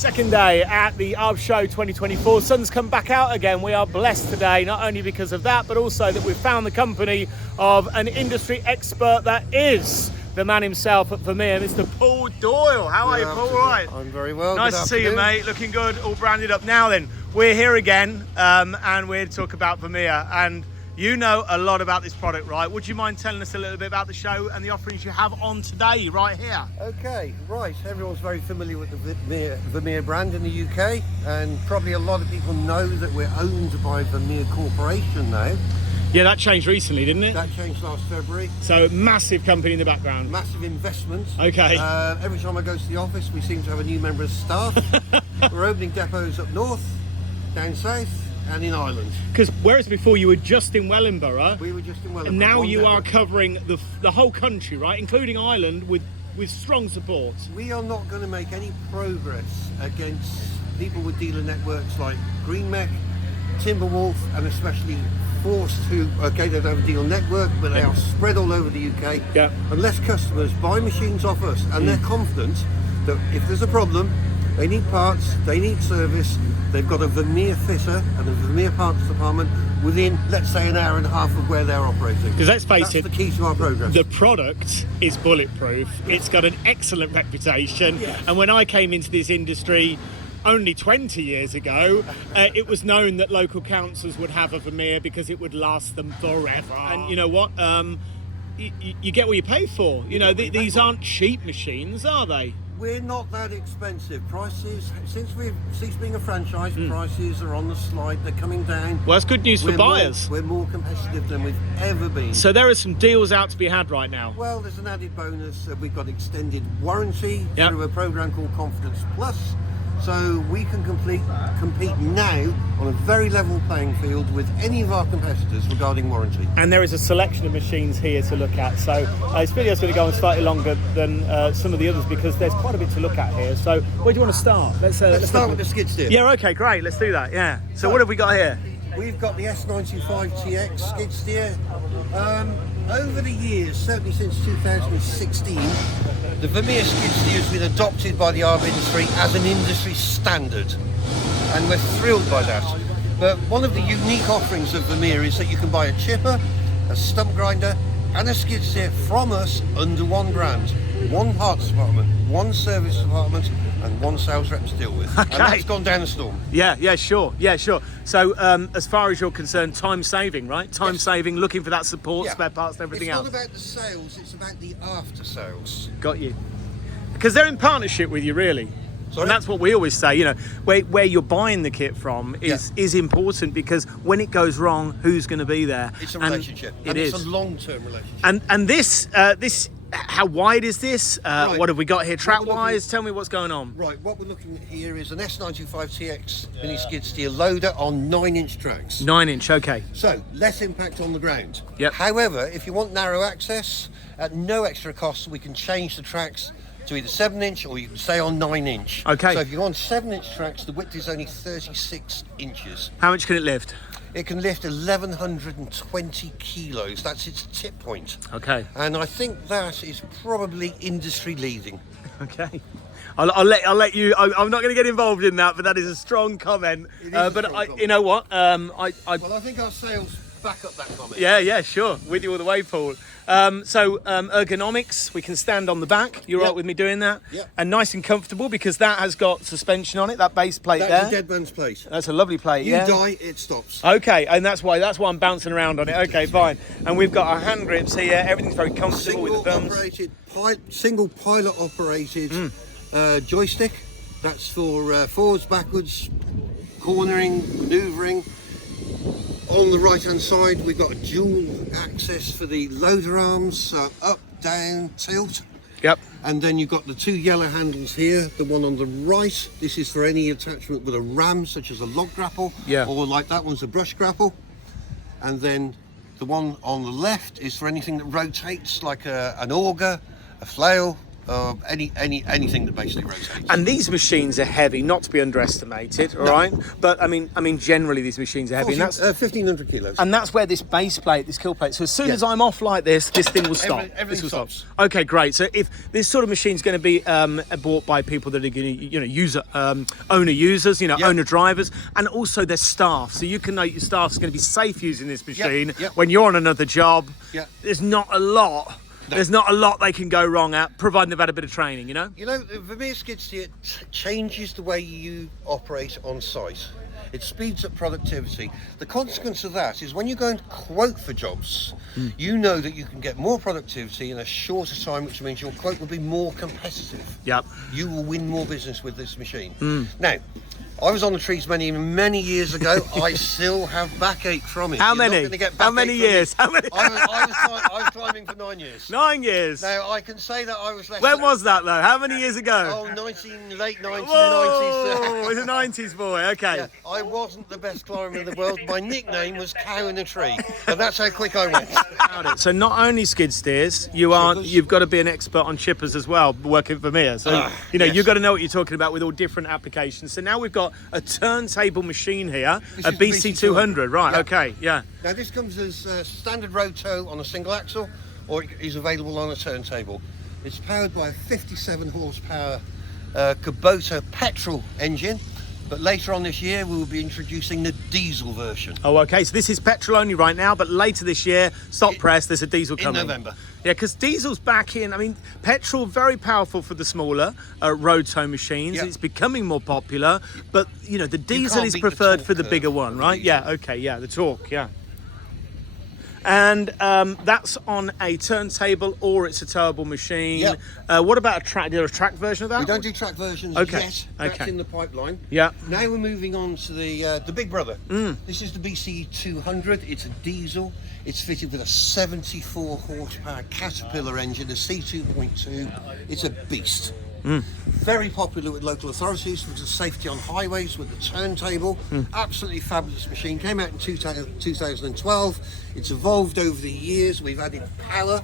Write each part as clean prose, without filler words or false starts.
Second day at the Arb Show 2024. Sun's come back out again. We are blessed today, not only because of that, but also that we've found the company of an industry expert that is the man himself at Vermeer, Mr. Paul Doyle. How are you, Paul? All right? I'm very well. Nice to see you, mate. Looking good, all branded up. Now then, we're here again, and we're to talk about Vermeer. And you know a lot about this product, right? Would you mind telling us a little bit about the show and the offerings you have on today, right here? Okay, right. Everyone's very familiar with the Vermeer brand in the UK, and probably a lot of people know that we're owned by Vermeer Corporation now. Yeah, that changed recently, didn't it? That changed last February. So, massive company in the background. Massive investment. Okay. Every time I go to the office, we seem to have a new member of staff. We're opening depots up north, down south, and in Ireland. Because whereas before you were just in Wellingborough, we were just in Wellingborough. And now you are covering the whole country, right? Including Ireland with strong support. We are not going to make any progress against people with dealer networks like Greenmech, Timberwolf, and especially Force, who, okay, they don't have a dealer network, but they are spread all over the UK. Yeah. Unless customers buy machines off us and they're confident that if there's a problem, they need parts, they need service, they've got a Vermeer fitter and a Vermeer parts department within, let's say, an hour and a half of where they're operating. Because let's face it, that's the key to our progress. The product is bulletproof. It's got an excellent reputation. Yes. And when I came into this industry only 20 years ago, it was known that local councils would have a Vermeer because it would last them forever. And you know what? You get what you pay for. You know, these aren't cheap machines, are they? We're not that expensive. Prices, since we've ceased being a franchise, prices are on the slide. They're coming down. Well, that's good news for buyers. We're more competitive than we've ever been. So there are some deals out to be had right now. Well, there's an added bonus. We've got extended warranty through a program called Confidence Plus. So we can compete now on a very level playing field with any of our competitors regarding warranty. And there is a selection of machines here to look at. So this video is going to go on slightly longer than some of the others because there's quite a bit to look at here. So where do you want to start? Let's start with the skid steer. Yeah, okay, great. Let's do that, yeah. So what have we got here? We've got the S95TX skid steer. Over the years, certainly since 2016, the Vermeer skid steer has been adopted by the Arb industry as an industry standard, and we're thrilled by that. But one of the unique offerings of Vermeer is that you can buy a chipper, a stump grinder, and a skid steer from us under one brand, one parts department, one service department, and one sales rep to deal with. Okay. And that's gone down the storm. Yeah, sure. So as far as you're concerned, time saving, right? Time saving, looking for that support, spare parts and everything else. It's not about the sales, it's about the after sales. Got you. Because they're in partnership with you, really. Sorry? And that's what we always say, you know, where you're buying the kit from is important, because when it goes wrong, who's going to be there? It's a relationship. And it's a long-term relationship. And this, how wide is this? Right. What have we got here track-wise? Tell me what's going on. Right, what we're looking at here is an S95TX mini skid steer loader on 9-inch tracks. 9-inch, okay. So, less impact on the ground. Yep. However, if you want narrow access, at no extra cost, we can change the tracks to either 7-inch or you can stay on 9-inch. Okay. So if you're on 7-inch tracks, the width is only 36 inches. How much can it lift? It can lift 1,120 kilos. That's its tip point. Okay. And I think that is probably industry leading. Okay. I'll let you. I'm not going to get involved in that, but that is a strong comment. You know what? Well, I think our sales back up that comment. Yeah, sure. With you all the way, Paul. Ergonomics, we can stand on the back. You're right with me doing that? Yep. And nice and comfortable, because that has got suspension on it, that base plate That's a dead man's plate. That's a lovely plate, You die, it stops. Okay, and that's why I'm bouncing around on it. Okay, fine. And we've got our hand grips here. Everything's very comfortable with the thumbs. Single pilot operated joystick. That's for forwards, backwards, cornering, manoeuvring. On the right hand side, we've got a dual access for the loader arms, up, down, tilt. Yep. And then you've got the two yellow handles here. The one on the right, this is for any attachment with a ram, such as a log grapple, or like that one's a brush grapple. And then the one on the left is for anything that rotates, like an auger, a flail, anything that basically rotates. And these machines are heavy, not to be underestimated, all right? But I mean, generally these machines are heavy. And that's 1,500 kilos. And that's where this base plate, this kill plate. So as soon as I'm off like this thing will stop. Everything stops. Okay, great. So if this sort of machine's going to be bought by people that are going to, owner users, owner drivers, and also their staff. So you can know your staff's going to be safe using this machine when you're on another job. There's not a lot. No. There's not a lot they can go wrong at, providing they've had a bit of training, the Vermeer skid steer changes the way you operate on site. It speeds up productivity. The consequence of that is when you go and quote for jobs, you know that you can get more productivity in a shorter time, which means your quote will be more competitive. Yep. You will win more business with this machine. Now, I was on the trees many years ago. I still have backache from it. How many? How many years? How many? I was climbing for 9 years. 9 years. Now I can say that I was less. When was that though? How many years ago? Oh, late 1990s. Whoa, he's a 90s boy. Okay. Yeah, I wasn't the best climber in the world. My nickname was Cow in a Tree, and that's how quick I went. So not only skid steers, you've got to be an expert on chippers as well, working for Vermeer. So you've got to know what you're talking about with all different applications. So now we've got a turntable machine here, a BC200, right? Okay, yeah. Now this comes as standard roto on a single axle, or it is available on a turntable. It's powered by a 57 horsepower Kubota petrol engine, but later on this year we will be introducing the diesel version. Oh, okay, so this is petrol only right now, but later this year, there's a diesel coming. In November. Yeah, because diesel's back in. Petrol, very powerful for the smaller roto machines. It's becoming more popular, but, the diesel is preferred for the bigger one, right? Yeah, okay, yeah, the torque, yeah. And that's on a turntable or it's a towable machine. What about a track? Is there a track version of that? We don't do track versions yet. That's in the pipeline. Yeah. Now we're moving on to the big brother. This is the BC200. It's a diesel. It's fitted with a 74 horsepower Caterpillar engine, a C2.2. It's a beast. Very popular with local authorities for the safety on highways with the turntable. Absolutely fabulous machine. Came out in 2012. It's evolved over the years. We've added power.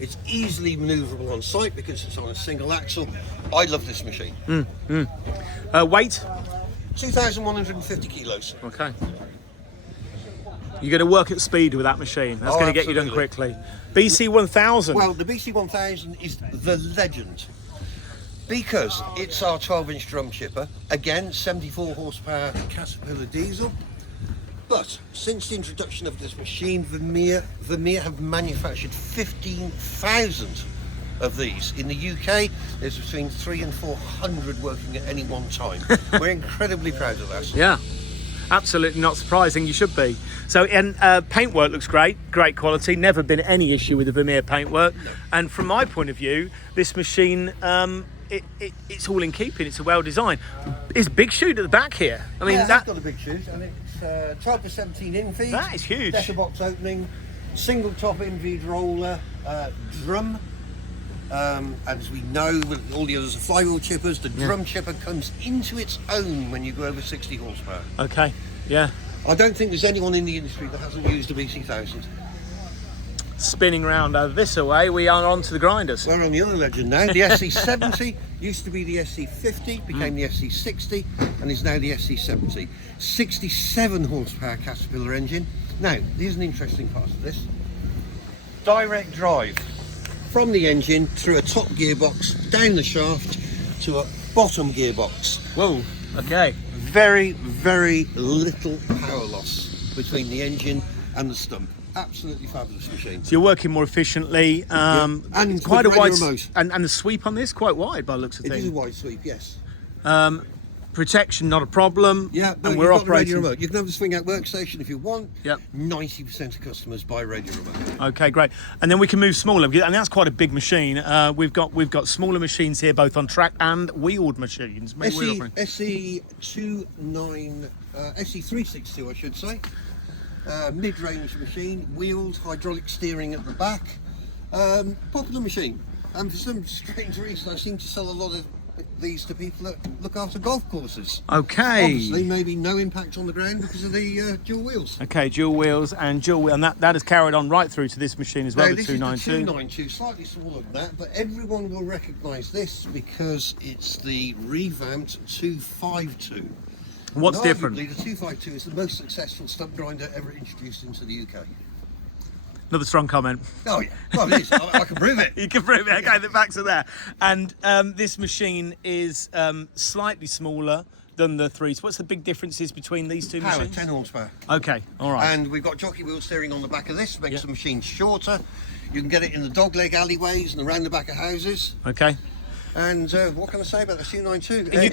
It's easily manoeuvrable on site because it's on a single axle. I love this machine. Weight? 2,150 kilos. Okay. You're going to work at speed with that machine. That's going to get you done quickly. BC 1000. Well, the BC 1000 is the legend because it's our 12-inch drum chipper. Again, 74 horsepower Caterpillar diesel. But since the introduction of this machine, Vermeer have manufactured 15,000 of these. In the UK, there's between 300 and 400 working at any one time. We're incredibly proud of that. Yeah. Absolutely not surprising, you should be. So, and paintwork looks great quality, never been any issue with the Vermeer paintwork. No. And from my point of view, this machine, it's all in keeping, it's a well designed. It's a big chute at the back here. That's got a big chute, and it's 12 to 17 in feet. That is huge. Letterbox opening, single top in-feed roller, drum. As we know, with all the others are flywheel chippers, the drum chipper comes into its own when you go over 60 horsepower. Okay, yeah. I don't think there's anyone in the industry that hasn't used a BC1000. Spinning round over this away, we are on to the grinders. We're on the other legend now. The SC70 used to be the SC50, became the SC60, and is now the SC70. 67 horsepower Caterpillar engine. Now, here's an interesting part of this. Direct drive from the engine through a top gearbox, down the shaft to a bottom gearbox. Whoa, okay. Very, very little power loss between the engine and the stump. Absolutely fabulous machine. So you're working more efficiently. And quite a wide remote. And the sweep on this quite wide by the looks of things. It is a wide sweep, yes. Protection not a problem. Yeah, but and we're operating. Radio remote. You can have a swing out workstation if you want. Yep. 90% of customers buy radio remote. Okay, great. And then we can move smaller, and that's quite a big machine. We've got smaller machines here, both on track and wheeled machines. SC362, I should say. Mid-range machine, wheels, hydraulic steering at the back. Popular machine. And for some strange reason, I seem to sell a lot of these to people that look after golf courses. Okay. Obviously, maybe no impact on the ground because of the dual wheels. Okay, dual wheels and that has carried on right through to this machine as well, Now, the this 292. is the 292, slightly smaller than that, but everyone will recognise this because it's the revamped 252. What's And different? arguably, the 252 is the most successful stump grinder ever introduced into the UK. Another strong comment. Oh yeah, well it is. I can prove it. You can prove it. Okay, the facts are there. And this machine is slightly smaller than the three. So what's the big differences between these two Power, machines? 10 horsepower. Okay, all right. And we've got jockey wheel steering on the back of this, makes Yeah. the machine shorter. You can get it in the dogleg alleyways and around the back of houses. Okay. And what can I say about the 292? And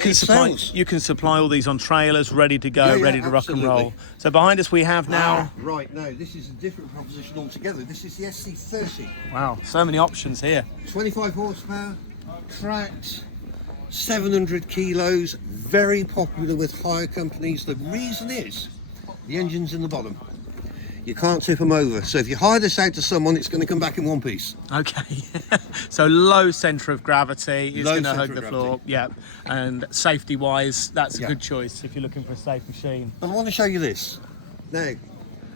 you can supply all these on trailers, ready to go, Yeah, ready to rock and absolutely. roll. So behind us we have now. Right, no, this is a different proposition altogether. This is the SC30. Wow, so many options here. 25 horsepower, tracked, 700 kilos, very popular with hire companies. The reason is the engine's in the bottom. You can't tip them over. So if you hire this out to someone, it's going to come back in one piece. Okay. So low centre of gravity is Low going to centre hug of the gravity. floor. Yeah. And safety wise, that's a Yeah. good choice if you're looking for a safe machine. But I want to show you this. Now,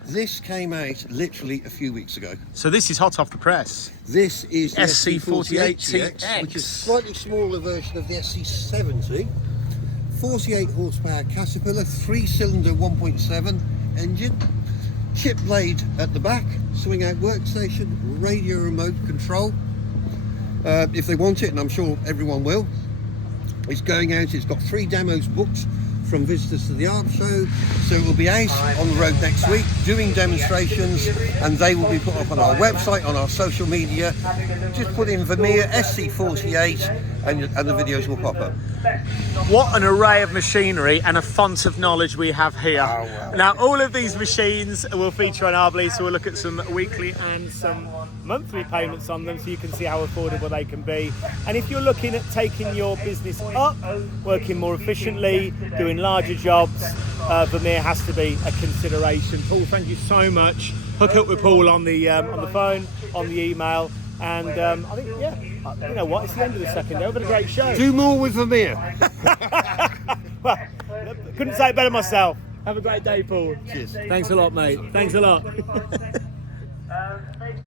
this came out literally a few weeks ago. So this is hot off the press. This is the SC48 SC48TX, which is a slightly smaller version of the SC70. 48 horsepower Caterpillar, 3-cylinder 1.7 engine. Chip blade at the back, swing out workstation, radio remote control. If they want it, and I'm sure everyone will. It's going out, it's got 3 demos booked from visitors to the Arb Show, so it will be out on the road next week doing demonstrations, and they will be put up on our website, on our social media. Just put in Vermeer SC48 and the videos will pop up. What an array of machinery and a font of knowledge we have here. Oh, wow. Now, all of these machines will feature on Arblease, so we'll look at some weekly and some monthly payments on them so you can see how affordable they can be. And if you're looking at taking your business up, working more efficiently, doing larger jobs, Vermeer has to be a consideration. Paul, thank you so much. Hook up with Paul on the phone, on the email. And I think, yeah, you know what, it's the end of the second day. We've had a great show. Do more with Vermeer. Well, couldn't say it better myself. Have a great day, Paul. Cheers. Thanks a lot, mate. Thanks a lot.